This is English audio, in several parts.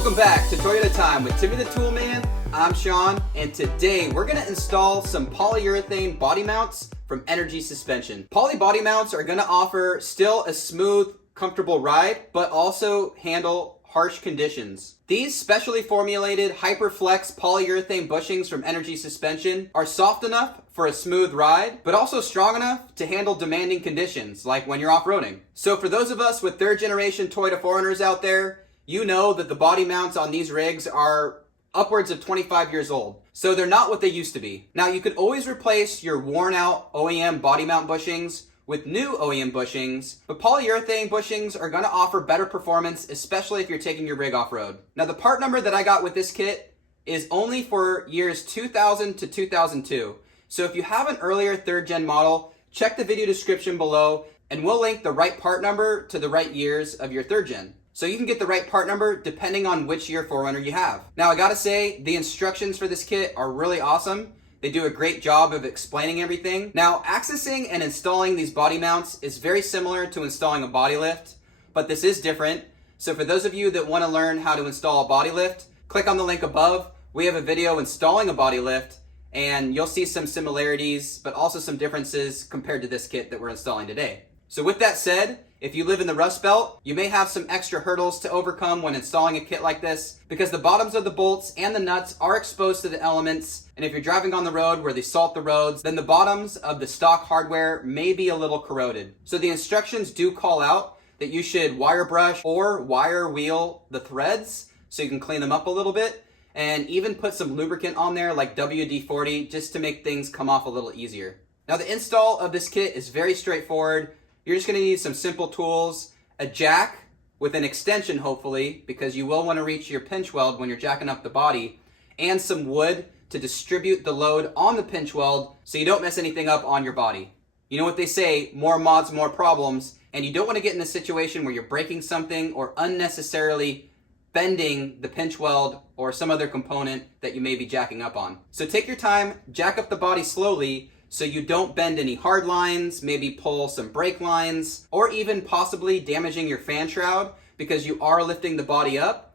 Welcome back to Toyota Time with Timmy the Toolman. I'm Sean, and today we're going to install some polyurethane body mounts from Energy Suspension. Poly body mounts are going to offer still a smooth, comfortable ride, but also handle harsh conditions. These specially formulated HyperFlex polyurethane bushings from Energy Suspension are soft enough for a smooth ride, but also strong enough to handle demanding conditions, like when you're off-roading. So for those of us with third generation Toyota 4Runners out there, you know that the body mounts on these rigs are upwards of 25 years old. So they're not what they used to be. Now you could always replace your worn out OEM body mount bushings with new OEM bushings, but polyurethane bushings are going to offer better performance, especially if you're taking your rig off-road. Now the part number that I got with this kit is only for years 2000 to 2002. So if you have an earlier third gen model, check the video description below and we'll link the right part number to the right years of your third gen. So you can get the right part number depending on which year 4Runner you have. Now I gotta say, the instructions for this kit are really awesome. They do a great job of explaining everything. Now, accessing and installing these body mounts is very similar to installing a body lift, but this is different. So for those of you that wanna learn how to install a body lift, click on the link above. We have a video installing a body lift, and you'll see some similarities, but also some differences compared to this kit that we're installing today. So with that said, if you live in the Rust Belt, you may have some extra hurdles to overcome when installing a kit like this because the bottoms of the bolts and the nuts are exposed to the elements, and if you're driving on the road where they salt the roads, then the bottoms of the stock hardware may be a little corroded. So the instructions do call out that you should wire brush or wire wheel the threads so you can clean them up a little bit, and even put some lubricant on there like WD-40 just to make things come off a little easier. Now the install of this kit is very straightforward. You're just going to need some simple tools, a jack with an extension hopefully, because you will want to reach your pinch weld when you're jacking up the body, and some wood to distribute the load on the pinch weld so you don't mess anything up on your body. You know what they say, more mods, more problems, and you don't want to get in a situation where you're breaking something or unnecessarily bending the pinch weld or some other component that you may be jacking up on. So take your time, jack up the body slowly, so you don't bend any hard lines, maybe pull some brake lines, or even possibly damaging your fan shroud because you are lifting the body up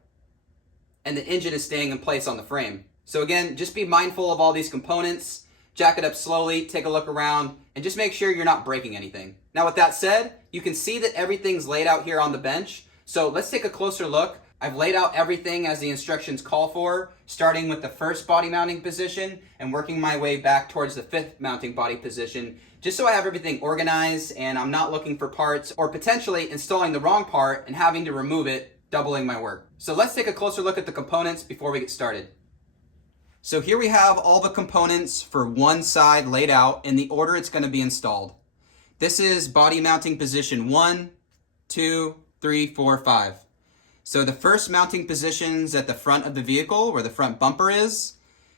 and the engine is staying in place on the frame. So again, just be mindful of all these components, jack it up slowly, take a look around, and just make sure you're not breaking anything. Now with that said, you can see that everything's laid out here on the bench. So let's take a closer look. I've laid out everything as the instructions call for, starting with the first body mounting position and working my way back towards the fifth mounting body position, just so I have everything organized and I'm not looking for parts or potentially installing the wrong part and having to remove it, doubling my work. So let's take a closer look at the components before we get started. So here we have all the components for one side laid out in the order it's going to be installed. This is body mounting position 1, 2, 3, 4, 5. So the first mounting position's at the front of the vehicle where the front bumper is.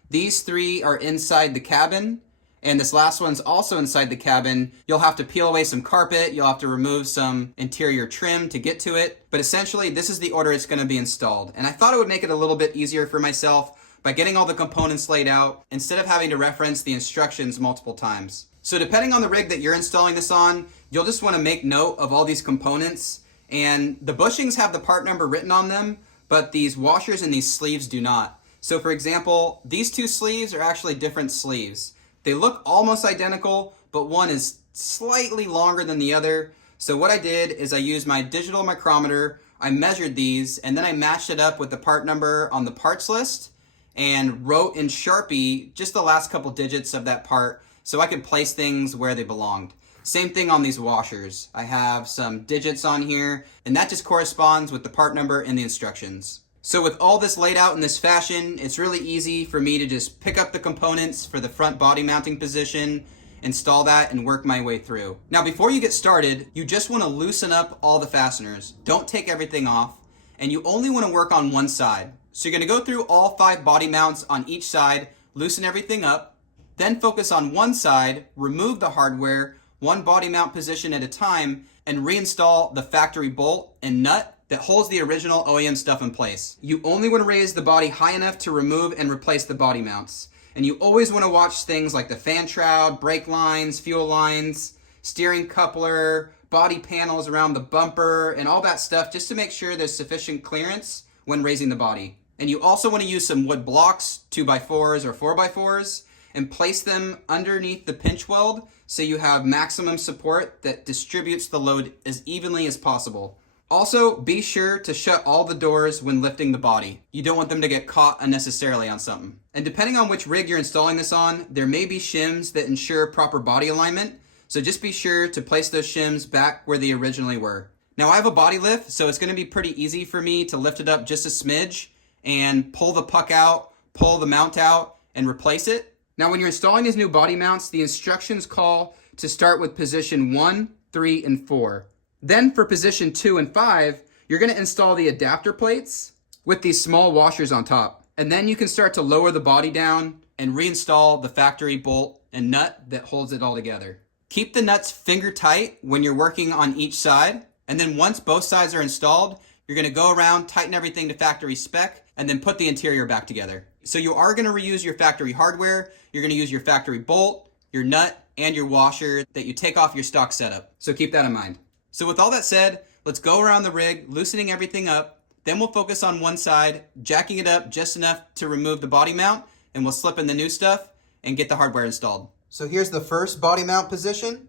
These three are inside the cabin, and this last one's also inside the cabin. You'll have to peel away some carpet, you'll have to remove some interior trim to get to it, but essentially this is the order it's going to be installed. And I thought it would make it a little bit easier for myself by getting all the components laid out instead of having to reference the instructions multiple times. So depending on the rig that you're installing this on, you'll just want to make note of all these components. And the bushings have the part number written on them, but these washers and these sleeves do not. So for example, these two sleeves are actually different sleeves. They look almost identical, but one is slightly longer than the other. So what I did is I used my digital micrometer, I measured these, and then I matched it up with the part number on the parts list and wrote in Sharpie just the last couple digits of that part so I could place things where they belonged. Same thing on these washers. I have some digits on here, and that just corresponds with the part number in the instructions. So with all this laid out in this fashion, it's really easy for me to just pick up the components for the front body mounting position, install that, and work my way through. Now before you get started, you just want to loosen up all the fasteners. Don't take everything off, and you only want to work on one side. So you're going to go through all 5 body mounts on each side, loosen everything up, then focus on one side, remove the hardware, one body mount position at a time, and reinstall the factory bolt and nut that holds the original OEM stuff in place. You only want to raise the body high enough to remove and replace the body mounts. And you always want to watch things like the fan shroud, brake lines, fuel lines, steering coupler, body panels around the bumper, and all that stuff just to make sure there's sufficient clearance when raising the body. And you also want to use some wood blocks, 2x4s or 4x4s, and place them underneath the pinch weld so you have maximum support that distributes the load as evenly as possible. Also, be sure to shut all the doors when lifting the body. You don't want them to get caught unnecessarily on something. And depending on which rig you're installing this on, there may be shims that ensure proper body alignment, so just be sure to place those shims back where they originally were. Now I have a body lift, so it's going to be pretty easy for me to lift it up just a smidge and pull the puck out, pull the mount out, and replace it. Now when you're installing these new body mounts, the instructions call to start with position 1, 3, and 4. Then for position 2 and 5, you're going to install the adapter plates with these small washers on top. And then you can start to lower the body down and reinstall the factory bolt and nut that holds it all together. Keep the nuts finger tight when you're working on each side. And then once both sides are installed, you're going to go around, tighten everything to factory spec, and then put the interior back together. So you are going to reuse your factory hardware. You're going to use your factory bolt, your nut, and your washer that you take off your stock setup. So keep that in mind. So with all that said, let's go around the rig, loosening everything up. Then we'll focus on one side, jacking it up just enough to remove the body mount, and we'll slip in the new stuff and get the hardware installed. So here's the first body mount position.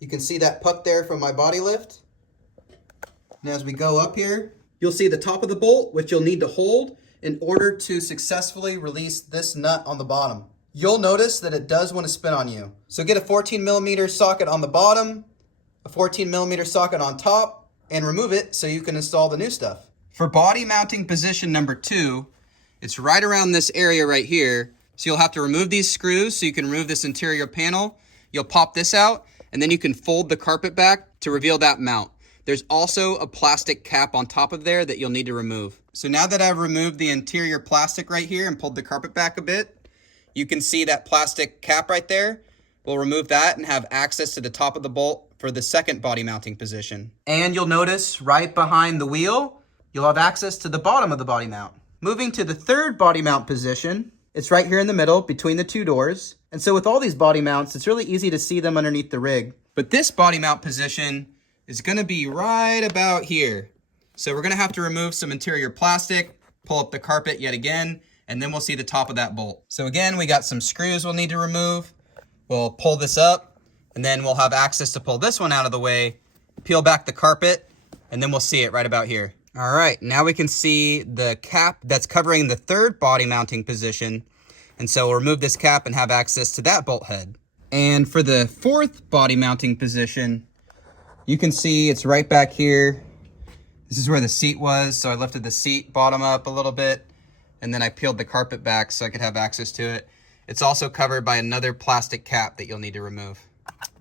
You can see that puck there from my body lift. And as we go up here, you'll see the top of the bolt, which you'll need to hold in order to successfully release this nut on the bottom. You'll notice that it does want to spin on you. So get a 14mm socket on the bottom, a 14mm socket on top, and remove it so you can install the new stuff. For body mounting position number 2, it's right around this area right here. So you'll have to remove these screws so you can remove this interior panel. You'll pop this out, and then you can fold the carpet back to reveal that mount. There's also a plastic cap on top of there that you'll need to remove. So now that I've removed the interior plastic right here and pulled the carpet back a bit, you can see that plastic cap right there. We'll remove that and have access to the top of the bolt for the second body mounting position. And you'll notice right behind the wheel, you'll have access to the bottom of the body mount. Moving to the third body mount position, it's right here in the middle between the two doors. And so with all these body mounts, it's really easy to see them underneath the rig. But this body mount position is going to be right about here. So we're going to have to remove some interior plastic, pull up the carpet yet again, and then we'll see the top of that bolt. So again, we got some screws we'll need to remove. We'll pull this up, and then we'll have access to pull this one out of the way, peel back the carpet, and then we'll see it right about here. All right, now we can see the cap that's covering the third body mounting position. And so we'll remove this cap and have access to that bolt head. And for the fourth body mounting position, you can see it's right back here. This is where the seat was. So I lifted the seat bottom up a little bit, and then I peeled the carpet back so I could have access to it. It's also covered by another plastic cap that you'll need to remove.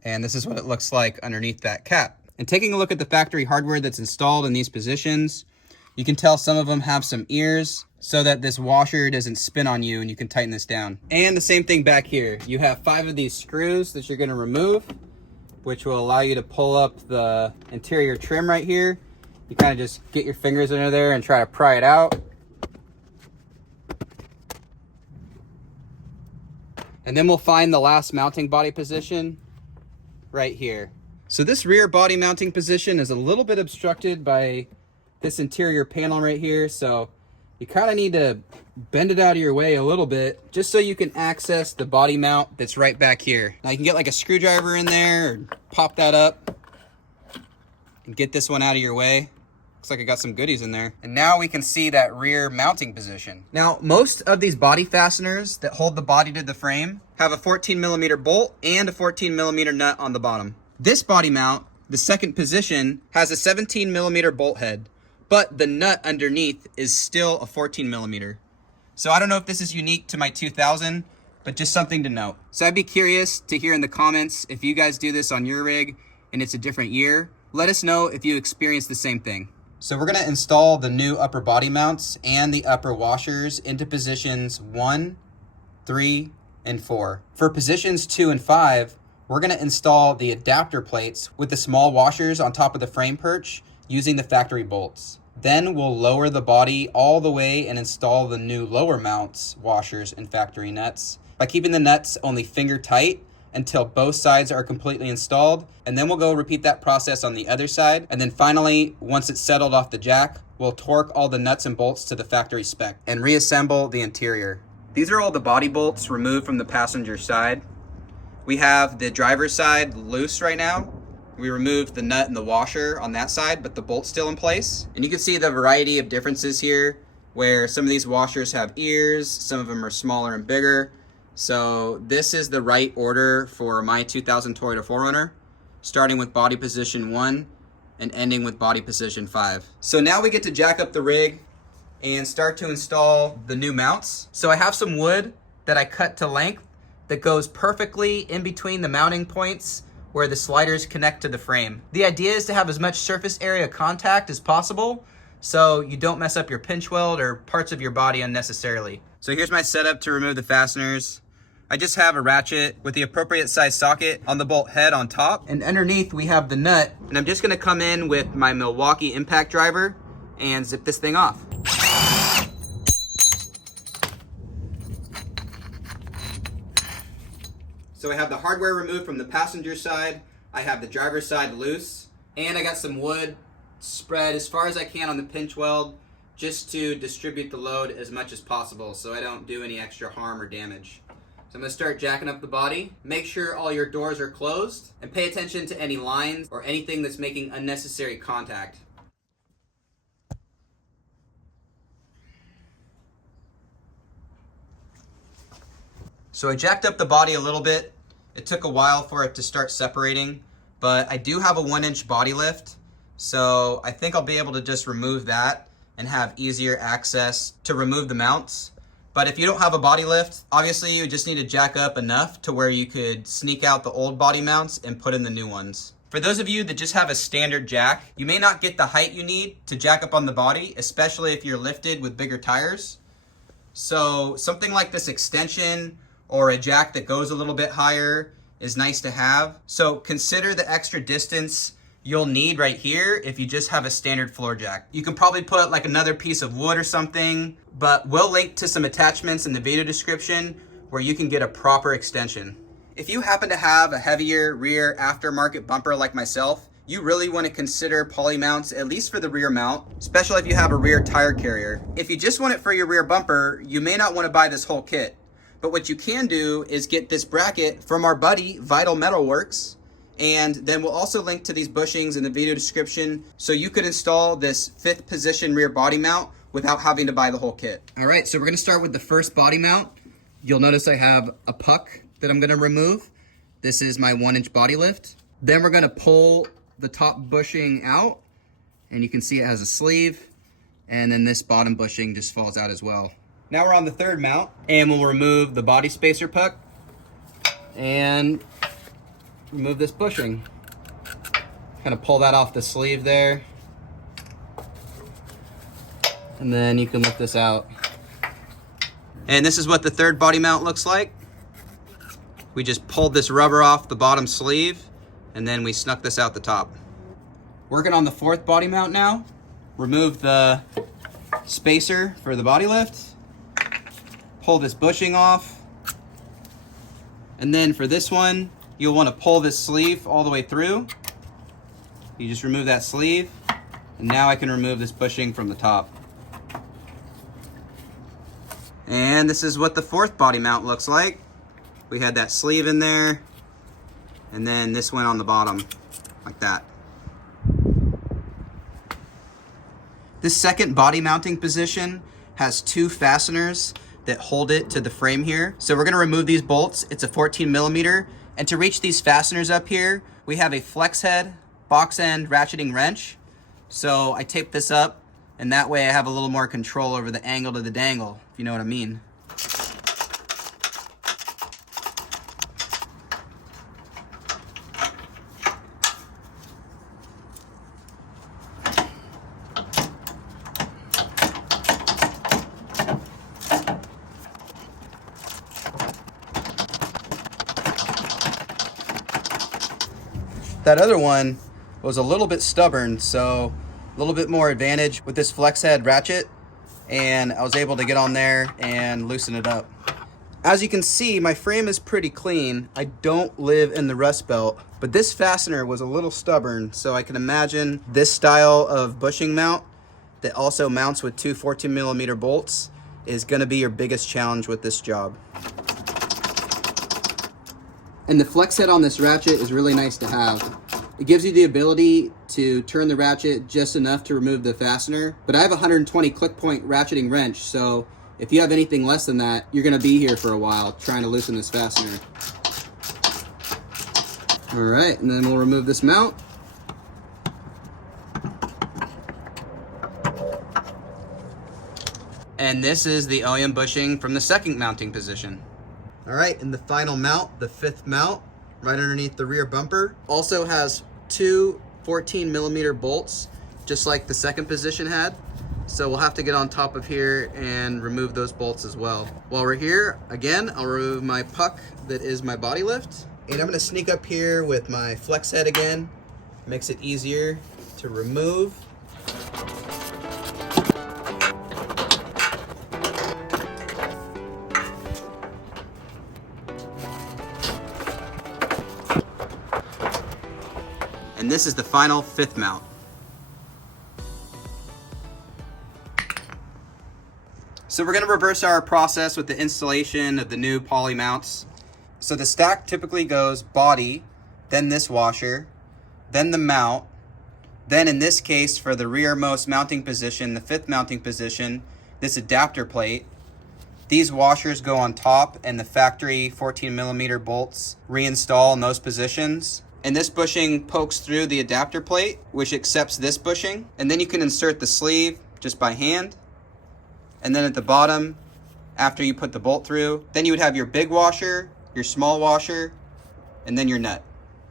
And this is what it looks like underneath that cap. And taking a look at the factory hardware that's installed in these positions, you can tell some of them have some ears so that this washer doesn't spin on you, and you can tighten this down. And the same thing back here. You have 5 of these screws that you're going to remove, which will allow you to pull up the interior trim right here. You kind of just get your fingers under there and try to pry it out. And then we'll find the last mounting body position right here. So this rear body mounting position is a little bit obstructed by this interior panel right here. So you kind of need to bend it out of your way a little bit just so you can access the body mount that's right back here. Now you can get like a screwdriver in there, or pop that up and get this one out of your way. Looks like I got some goodies in there. And now we can see that rear mounting position. Now, most of these body fasteners that hold the body to the frame have a 14mm bolt and a 14mm nut on the bottom. This body mount, the second position, has a 17mm bolt head, but the nut underneath is still a 14mm. So I don't know if this is unique to my 2000, but just something to note. So I'd be curious to hear in the comments if you guys do this on your rig and it's a different year. Let us know if you experience the same thing. So we're gonna install the new upper body mounts and the upper washers into positions 1, 3, and 4. For positions 2 and 5, we're gonna install the adapter plates with the small washers on top of the frame perch using the factory bolts. Then we'll lower the body all the way and install the new lower mounts, washers, and factory nuts by keeping the nuts only finger tight until both sides are completely installed. And then we'll go repeat that process on the other side. And then finally, once it's settled off the jack, we'll torque all the nuts and bolts to the factory spec and reassemble the interior. These are all the body bolts removed from the passenger side. We have the driver's side loose right now. We removed the nut and the washer on that side, but the bolt's still in place. And you can see the variety of differences here, where some of these washers have ears, some of them are smaller and bigger. So this is the right order for my 2000 Toyota 4Runner, starting with body position 1 and ending with body position 5. So now we get to jack up the rig and start to install the new mounts. So I have some wood that I cut to length that goes perfectly in between the mounting points where the sliders connect to the frame. The idea is to have as much surface area contact as possible so you don't mess up your pinch weld or parts of your body unnecessarily. So here's my setup to remove the fasteners. I just have a ratchet with the appropriate size socket on the bolt head on top, and underneath we have the nut, and I'm just gonna come in with my Milwaukee impact driver and zip this thing off. So I have the hardware removed from the passenger side, I have the driver's side loose, and I got some wood spread as far as I can on the pinch weld just to distribute the load as much as possible so I don't do any extra harm or damage. So I'm gonna start jacking up the body. Make sure all your doors are closed and pay attention to any lines or anything that's making unnecessary contact. So I jacked up the body a little bit. It took a while for it to start separating, but I do have a 1-inch body lift, so I think I'll be able to just remove that and have easier access to remove the mounts. But if you don't have a body lift, obviously you just need to jack up enough to where you could sneak out the old body mounts and put in the new ones. For those of you that just have a standard jack, you may not get the height you need to jack up on the body, especially if you're lifted with bigger tires. So something like this extension or a jack that goes a little bit higher is nice to have. So consider the extra distance you'll need right here if you just have a standard floor jack. You can probably put like another piece of wood or something, but we'll link to some attachments in the video description where you can get a proper extension. If you happen to have a heavier rear aftermarket bumper like myself, you really want to consider poly mounts, at least for the rear mount, especially if you have a rear tire carrier. If you just want it for your rear bumper, you may not want to buy this whole kit. But what you can do is get this bracket from our buddy, Vital Metal Works, and then we'll also link to these bushings in the video description so you could install this 5th position rear body mount without having to buy the whole kit. All right, so we're gonna start with the first body mount. You'll notice I have a puck that I'm gonna remove. This is my 1-inch body lift. Then we're gonna pull the top bushing out, and you can see it has a sleeve, and then this bottom bushing just falls out as well. Now we're on the third mount, and we'll remove the body spacer puck and remove this bushing. Kind of pull that off the sleeve there. And then you can lift this out. And this is what the third body mount looks like. We just pulled this rubber off the bottom sleeve, and then we snuck this out the top. Working on the fourth body mount now. Remove the spacer for the body lift. Pull this bushing off. And then for this one, you'll want to pull this sleeve all the way through. You just remove that sleeve, and now I can remove this bushing from the top. And this is what the fourth body mount looks like. We had that sleeve in there, and then this went on the bottom, like that. This second body mounting position has 2 fasteners that hold it to the frame here. So we're gonna remove these bolts. It's a 14mm. And to reach these fasteners up here, we have a flex head, box end ratcheting wrench. So I tape this up, and that way I have a little more control over the angle to the dangle, if you know what I mean. That other one was a little bit stubborn, so a little bit more advantage with this flex head ratchet, and I was able to get on there and loosen it up. As you can see, my frame is pretty clean. I don't live in the Rust Belt, but this fastener was a little stubborn, so I can imagine this style of bushing mount that also mounts with two 14mm bolts is gonna be your biggest challenge with this job. And the flex head on this ratchet is really nice to have. It gives you the ability to turn the ratchet just enough to remove the fastener, but I have a 120 click point ratcheting wrench, so if you have anything less than that, you're gonna be here for a while trying to loosen this fastener. All right, and then we'll remove this mount. And this is the OEM bushing from the second mounting position. All right, and the final mount, the fifth mount, right underneath the rear bumper, also has two 14mm bolts, just like the second position had. So we'll have to get on top of here and remove those bolts as well. While we're here, again, I'll remove my puck that is my body lift. And I'm gonna sneak up here with my flex head again. Makes it easier to remove. And this is the final fifth mount. So we're gonna reverse our process with the installation of the new poly mounts. So the stack typically goes body, then this washer, then the mount, then in this case for the rearmost mounting position, the fifth mounting position, this adapter plate. These washers go on top and the factory 14mm bolts reinstall in those positions. And this bushing pokes through the adapter plate, which accepts this bushing. And then you can insert the sleeve just by hand. And then at the bottom, after you put the bolt through, then you would have your big washer, your small washer, and then your nut.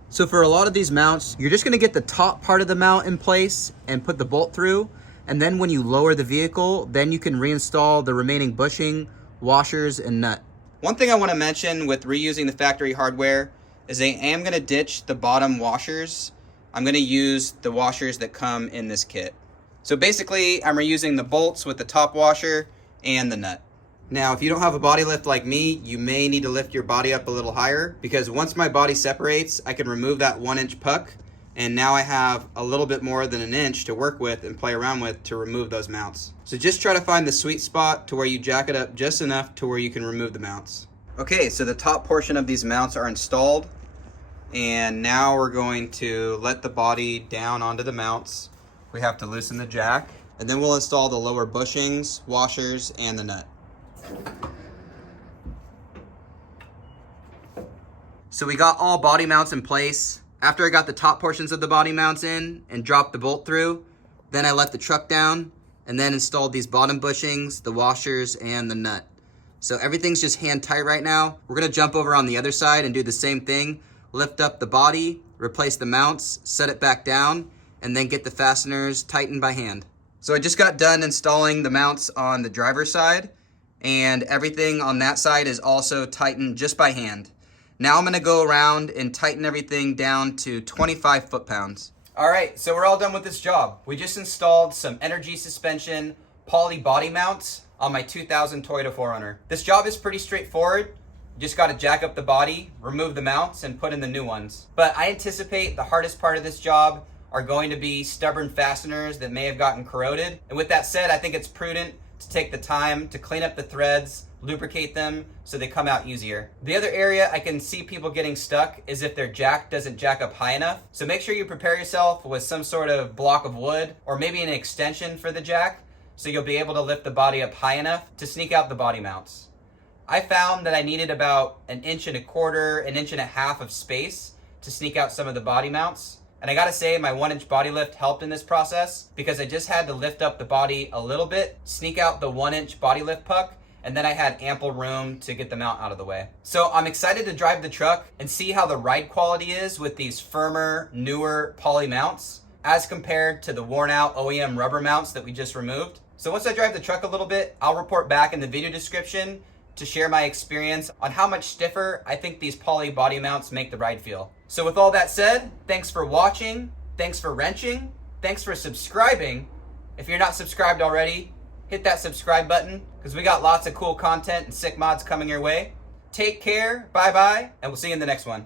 So for a lot of these mounts, you're just gonna get the top part of the mount in place and put the bolt through. And then when you lower the vehicle, then you can reinstall the remaining bushing, washers, and nut. One thing I wanna mention with reusing the factory hardware is I am gonna ditch the bottom washers. I'm gonna use the washers that come in this kit. So basically, I'm reusing the bolts with the top washer and the nut. Now, if you don't have a body lift like me, you may need to lift your body up a little higher, because once my body separates, I can remove that 1-inch puck, and now I have a little bit more than an inch to work with and play around with to remove those mounts. So just try to find the sweet spot to where you jack it up just enough to where you can remove the mounts. Okay, so the top portion of these mounts are installed, and now we're going to let the body down onto the mounts. We have to loosen the jack, and then we'll install the lower bushings, washers, and the nut. So we got all body mounts in place. After I got the top portions of the body mounts in and dropped the bolt through, then I let the truck down and then installed these bottom bushings, the washers, and the nut. So everything's just hand tight right now. We're gonna jump over on the other side and do the same thing. Lift up the body, replace the mounts, set it back down, and then get the fasteners tightened by hand. So I just got done installing the mounts on the driver's side, and everything on that side is also tightened just by hand. Now I'm gonna go around and tighten everything down to 25 foot-pounds. All right, so we're all done with this job. We just installed some energy suspension poly body mounts on my 2000 Toyota 4Runner. This job is pretty straightforward. You just gotta jack up the body, remove the mounts, and put in the new ones. But I anticipate the hardest part of this job are going to be stubborn fasteners that may have gotten corroded. And with that said, I think it's prudent to take the time to clean up the threads, lubricate them so they come out easier. The other area I can see people getting stuck is if their jack doesn't jack up high enough. So make sure you prepare yourself with some sort of block of wood or maybe an extension for the jack so you'll be able to lift the body up high enough to sneak out the body mounts. I found that I needed about 1.25 inches, 1.5 inches of space to sneak out some of the body mounts. And I gotta say, my 1-inch body lift helped in this process because I just had to lift up the body a little bit, sneak out the 1-inch body lift puck, and then I had ample room to get the mount out of the way. So I'm excited to drive the truck and see how the ride quality is with these firmer, newer poly mounts as compared to the worn out OEM rubber mounts that we just removed. So once I drive the truck a little bit, I'll report back in the video description to share my experience on how much stiffer I think these poly body mounts make the ride feel. So with all that said, thanks for watching, thanks for wrenching, thanks for subscribing. If you're not subscribed already, hit that subscribe button because we got lots of cool content and sick mods coming your way. Take care, bye-bye, and we'll see you in the next one.